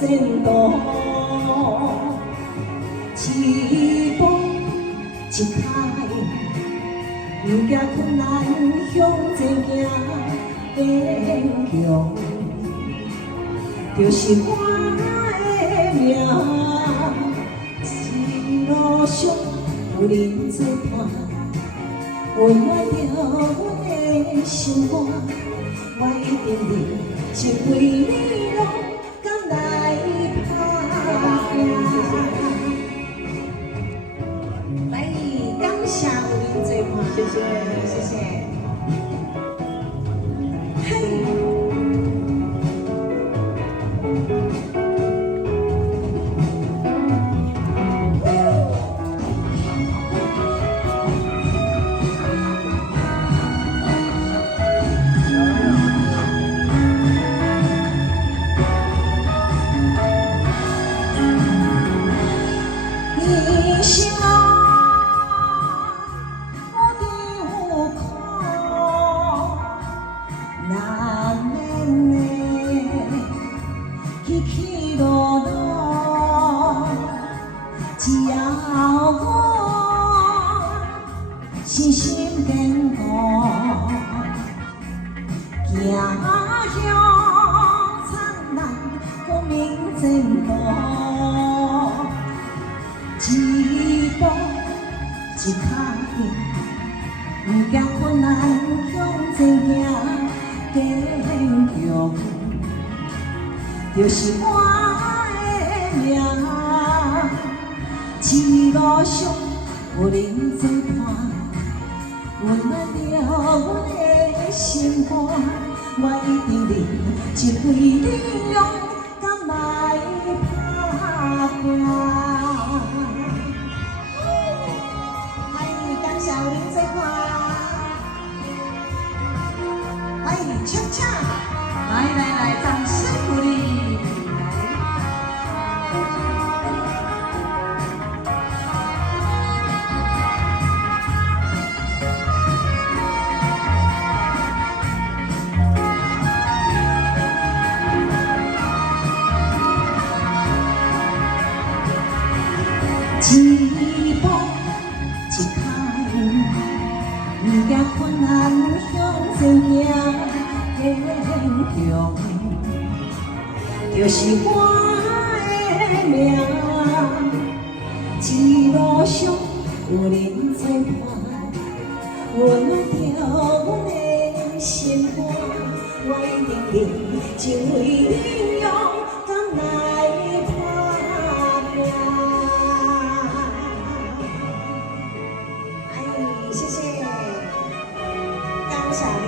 前途，一步一开，不惊困难向前行，坚强就是我的命。一路上有人作伴，温暖着阮的心肝，我一定会一归你拢敢来打拼。来，感谢有人作伴，谢谢谢谢。嘿。人生有苦，难免的起起落落，只要我信心坚固，行向灿烂光明前途。一步一脚印，不惊困难向前行，坚强就是我的命。一路上有人作伴，温暖着阮的心肝，我一定会一归力勇敢来打拼。小林这块，来恰恰，来，掌声鼓励。一步一脚，不惊困难向前行，坚强就是我的命。一路上有人作伴，温暖着阮的心肝，我一定会一为你勇敢来打拼。谢谢，感谢。